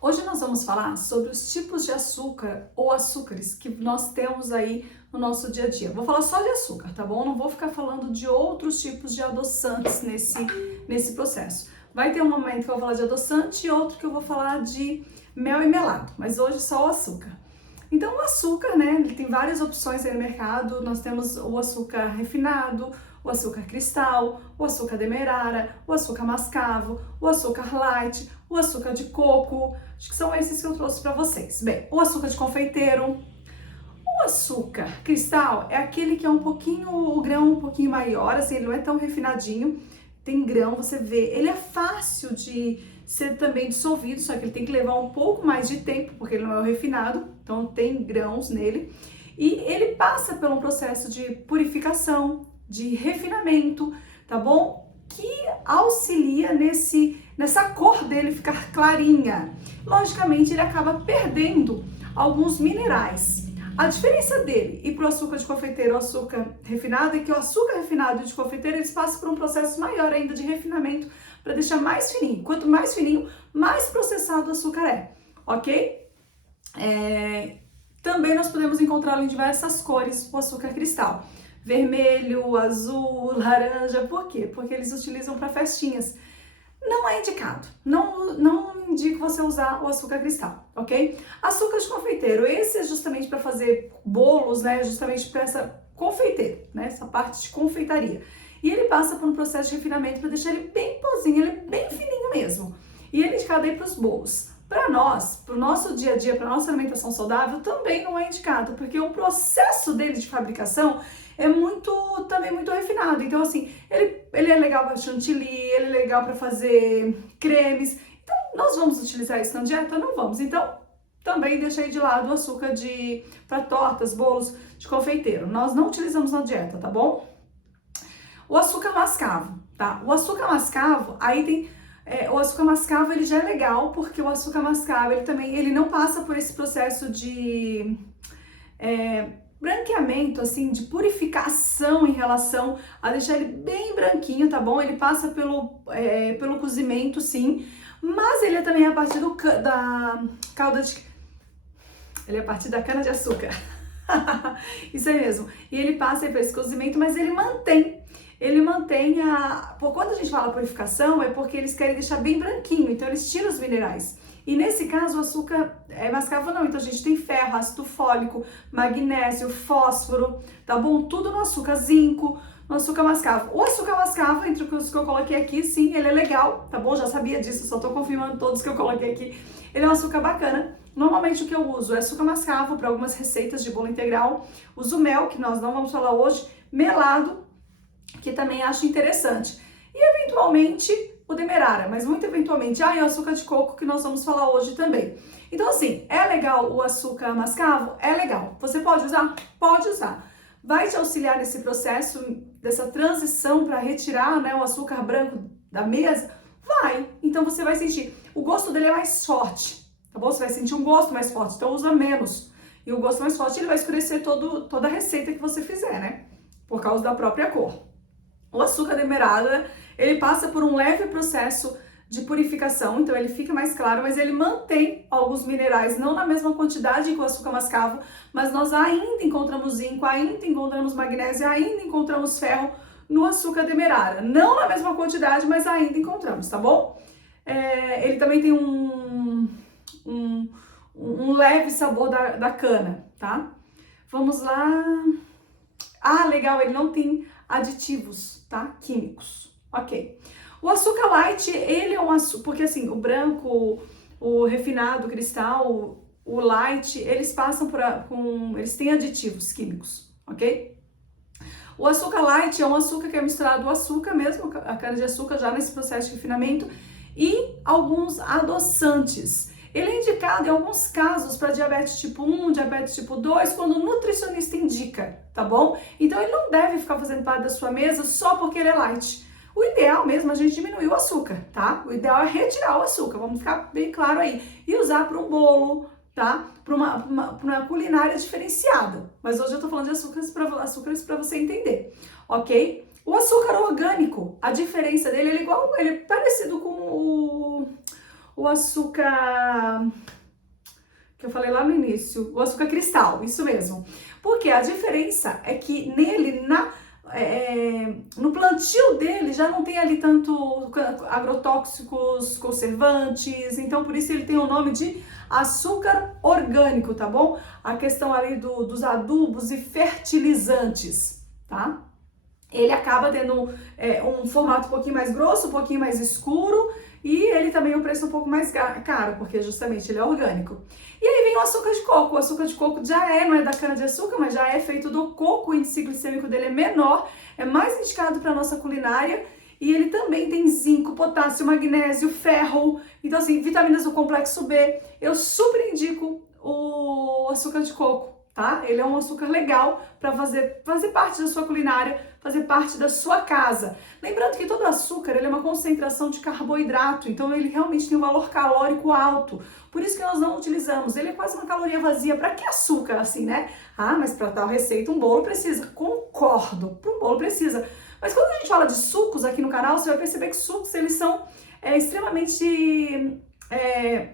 Hoje nós vamos falar sobre os tipos de açúcar ou açúcares que nós temos aí no nosso dia a dia. Vou falar só de açúcar, tá bom? Não vou ficar falando de outros tipos de adoçantes nesse processo. Vai ter um momento que eu vou falar de adoçante e outro que eu vou falar de mel e melado, mas hoje só o açúcar. Então o açúcar, né, ele tem várias opções aí no mercado. Nós temos o açúcar refinado, o açúcar cristal, o açúcar demerara, o açúcar mascavo, o açúcar light, o açúcar de coco. Acho que são esses que eu trouxe para vocês. Bem, o açúcar de confeiteiro. O açúcar cristal é aquele que é um pouquinho, o grão um pouquinho maior, assim, ele não é tão refinadinho, tem grão, você vê, ele é fácil de ser também dissolvido, só que ele tem que levar um pouco mais de tempo, porque ele não é o refinado, então tem grãos nele, e ele passa por um processo de purificação, de refinamento, tá bom? Que auxilia nessa cor dele ficar clarinha. Logicamente, ele acaba perdendo alguns minerais. A diferença dele e para o açúcar de confeiteiro, o açúcar refinado, é que o açúcar refinado e de confeiteiro, eles passam por um processo maior ainda de refinamento para deixar mais fininho. Quanto mais fininho, mais processado o açúcar é, ok? Também nós podemos encontrá-lo em diversas cores, o açúcar cristal. Vermelho, azul, laranja, por quê? Porque eles utilizam para festinhas. Não é indicado, não indico você usar o açúcar cristal, ok? Açúcar de confeiteiro, esse é justamente para fazer bolos, né? Justamente para essa confeiteiro, né? Essa parte de confeitaria. E ele passa por um processo de refinamento para deixar ele bem pozinho, ele bem fininho mesmo. E ele é indicado aí para os bolos. Para nós, para o nosso dia a dia, para nossa alimentação saudável, também não é indicado, porque o processo dele de fabricação é também muito refinado. Então, assim, ele é legal para chantilly, ele é legal para fazer cremes. Então, nós vamos utilizar isso na dieta? Não vamos. Então, também deixei de lado o açúcar para tortas, bolos de confeiteiro. Nós não utilizamos na dieta, tá bom? O açúcar mascavo, tá? O açúcar mascavo, aí tem... o açúcar mascavo, ele já é legal, porque o açúcar mascavo, ele não passa por esse processo de branqueamento, assim, de purificação em relação a deixar ele bem branquinho, tá bom? Ele passa pelo cozimento, sim, mas ele é também a partir da calda de... Ele é a partir da cana de açúcar. Isso aí mesmo. E ele passa por esse cozimento, mas ele mantém quando a gente fala purificação, é porque eles querem deixar bem branquinho, então eles tiram os minerais. E nesse caso, o açúcar mascavo não, então a gente tem ferro, ácido fólico, magnésio, fósforo, tá bom? Tudo no açúcar, zinco, no açúcar mascavo. O açúcar mascavo, entre os que eu coloquei aqui, sim, ele é legal, tá bom? Já sabia disso, só tô confirmando todos que eu coloquei aqui. Ele é um açúcar bacana. Normalmente o que eu uso é açúcar mascavo para algumas receitas de bolo integral. Uso mel, que nós não vamos falar hoje, melado, que também acho interessante. E eventualmente o demerara, mas muito eventualmente, o açúcar de coco, que nós vamos falar hoje também. Então assim, é legal o açúcar mascavo? É legal. Você pode usar? Pode usar. Vai te auxiliar nesse processo, dessa transição para retirar, né, o açúcar branco da mesa? Vai. Então você vai sentir, o gosto dele é mais forte, tá bom? Você vai sentir um gosto mais forte, então usa menos. E o gosto mais forte, ele vai escurecer toda a receita que você fizer, né? Por causa da própria cor. O açúcar demerara, ele passa por um leve processo de purificação, então ele fica mais claro, mas ele mantém alguns minerais, não na mesma quantidade que o açúcar mascavo, mas nós ainda encontramos zinco, ainda encontramos magnésio, ainda encontramos ferro no açúcar demerara. Não na mesma quantidade, mas ainda encontramos, tá bom? Ele também tem um leve sabor da cana, tá? Vamos lá... legal, ele não tem aditivos, tá? Químicos, ok. O açúcar light, ele é um açúcar, porque assim, o branco, o refinado, o cristal, o light, eles passam eles têm aditivos químicos, ok? O açúcar light é um açúcar que é misturado ao açúcar mesmo, a cana de açúcar já nesse processo de refinamento, e alguns adoçantes. Ele é indicado em alguns casos para diabetes tipo 1, diabetes tipo 2, quando o nutricionista indica, tá bom? Então ele não deve ficar fazendo parte da sua mesa só porque ele é light. O ideal mesmo é a gente diminuir o açúcar, tá? O ideal é retirar o açúcar, vamos ficar bem claro aí. E usar para um bolo, tá? Para uma culinária diferenciada. Mas hoje eu tô falando de açúcares para você entender, ok? O açúcar orgânico, a diferença dele, ele é parecido com o açúcar que eu falei lá no início, o açúcar cristal, isso mesmo. Porque a diferença é que nele, no plantio dele, já não tem ali tanto agrotóxicos, conservantes, então por isso ele tem o nome de açúcar orgânico, tá bom? A questão ali dos adubos e fertilizantes, tá? Ele acaba tendo um formato um pouquinho mais grosso, um pouquinho mais escuro, e ele também é um preço um pouco mais caro, porque justamente ele é orgânico. E aí vem o açúcar de coco. O açúcar de coco não é da cana-de-açúcar, mas já é feito do coco, o índice glicêmico dele é menor, é mais indicado para a nossa culinária, e ele também tem zinco, potássio, magnésio, ferro, então assim, vitaminas do complexo B. Eu super indico o açúcar de coco, tá? Ele é um açúcar legal para fazer parte da sua culinária, fazer parte da sua casa. Lembrando que todo açúcar ele é uma concentração de carboidrato, então ele realmente tem um valor calórico alto. Por isso que nós não utilizamos. Ele é quase uma caloria vazia. Para que açúcar assim, né? Ah, mas para tal receita um bolo precisa. Concordo, para um bolo precisa. Mas quando a gente fala de sucos aqui no canal, você vai perceber que sucos eles são extremamente...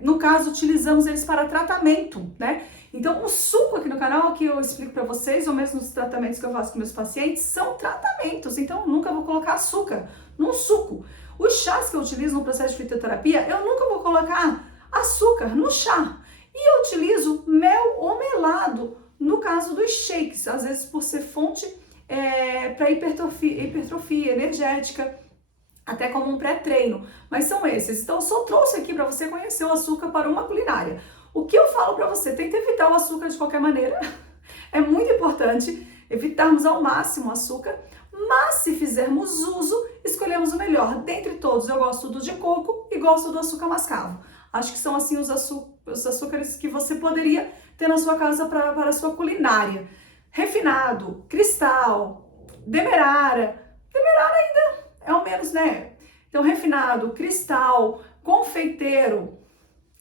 no caso, utilizamos eles para tratamento, né? Então, o suco aqui no canal, que eu explico para vocês, ou mesmo os tratamentos que eu faço com meus pacientes, são tratamentos. Então, eu nunca vou colocar açúcar num suco. Os chás que eu utilizo no processo de fitoterapia, eu nunca vou colocar açúcar no chá. E eu utilizo mel ou melado, no caso dos shakes, às vezes por ser fonte para hipertrofia energética, até como um pré-treino, mas são esses. Então, eu só trouxe aqui para você conhecer o açúcar para uma culinária. O que eu falo para você? Tenta evitar o açúcar de qualquer maneira. É muito importante evitarmos ao máximo o açúcar, mas se fizermos uso, escolhemos o melhor. Dentre todos, eu gosto do de coco e gosto do açúcar mascavo. Acho que são assim os açúcares que você poderia ter na sua casa para a sua culinária. Refinado, cristal, demerara. Demerara ainda é o menos, né? Então, refinado, cristal, confeiteiro,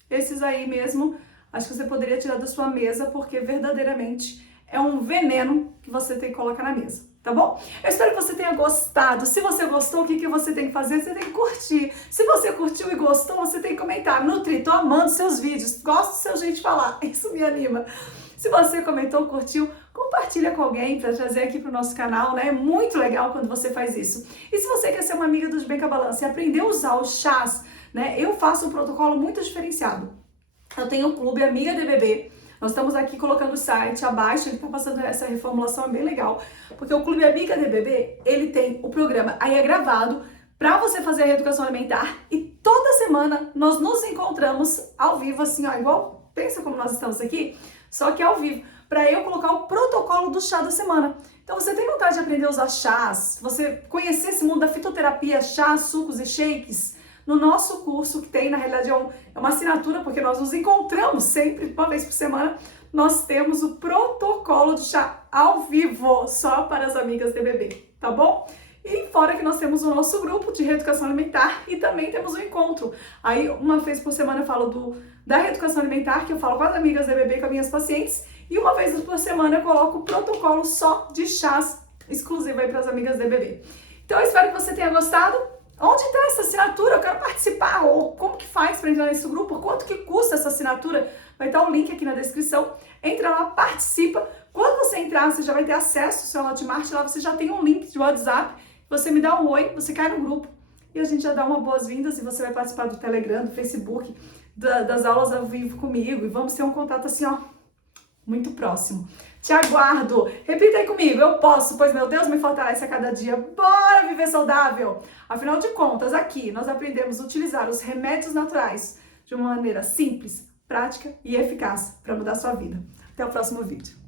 esses aí mesmo, acho que você poderia tirar da sua mesa, porque verdadeiramente é um veneno que você tem que colocar na mesa, tá bom? Eu espero que você tenha gostado. Se você gostou, o que você tem que fazer? Você tem que curtir. Se você curtiu e gostou, você tem que comentar. Nutri, tô amando seus vídeos, gosto do seu jeito de falar, isso me anima. Se você comentou, curtiu, compartilha com alguém para trazer aqui para o nosso canal, né? É muito legal quando você faz isso. E se você quer ser uma amiga do De Bem com a Balança e aprender a usar os chás, né? Eu faço um protocolo muito diferenciado. Eu tenho o Clube Amiga DBB. Nós estamos aqui colocando o site abaixo, ele está passando essa reformulação, é bem legal. Porque o Clube Amiga DBB, ele tem o programa, aí é gravado, para você fazer a reeducação alimentar. E toda semana nós nos encontramos ao vivo, assim, ó, igual, pensa como nós estamos aqui, só que ao vivo, para eu colocar o protocolo do chá da semana. Então, você tem vontade de aprender a usar chás, você conhecer esse mundo da fitoterapia, chás, sucos e shakes, no nosso curso, que tem, na realidade, é uma assinatura, porque nós nos encontramos sempre, uma vez por semana, nós temos o protocolo de chá ao vivo, só para as amigas DBB, tá bom? E fora que nós temos o nosso grupo de reeducação alimentar e também temos o encontro. Aí, uma vez por semana eu falo da reeducação alimentar, que eu falo com as amigas DBB, com as minhas pacientes, e uma vez por semana eu coloco o protocolo só de chás exclusivo aí para as amigas DBB. Então, eu espero que você tenha gostado. Onde está essa assinatura? Eu quero participar. Ou como que faz para entrar nesse grupo? Quanto que custa essa assinatura? Vai estar o link aqui na descrição. Entra lá, participa. Quando você entrar, você já vai ter acesso ao seu Hotmart. Lá você já tem um link de WhatsApp. Você me dá um oi, você cai no grupo e a gente já dá uma boas-vindas e você vai participar do Telegram, do Facebook, das aulas ao vivo comigo. E vamos ter um contato assim, ó, muito próximo. Te aguardo. Repita aí comigo. Eu posso, pois meu Deus me fortalece a cada dia. Bora viver saudável. Afinal de contas, aqui nós aprendemos a utilizar os remédios naturais de uma maneira simples, prática e eficaz para mudar a sua vida. Até o próximo vídeo.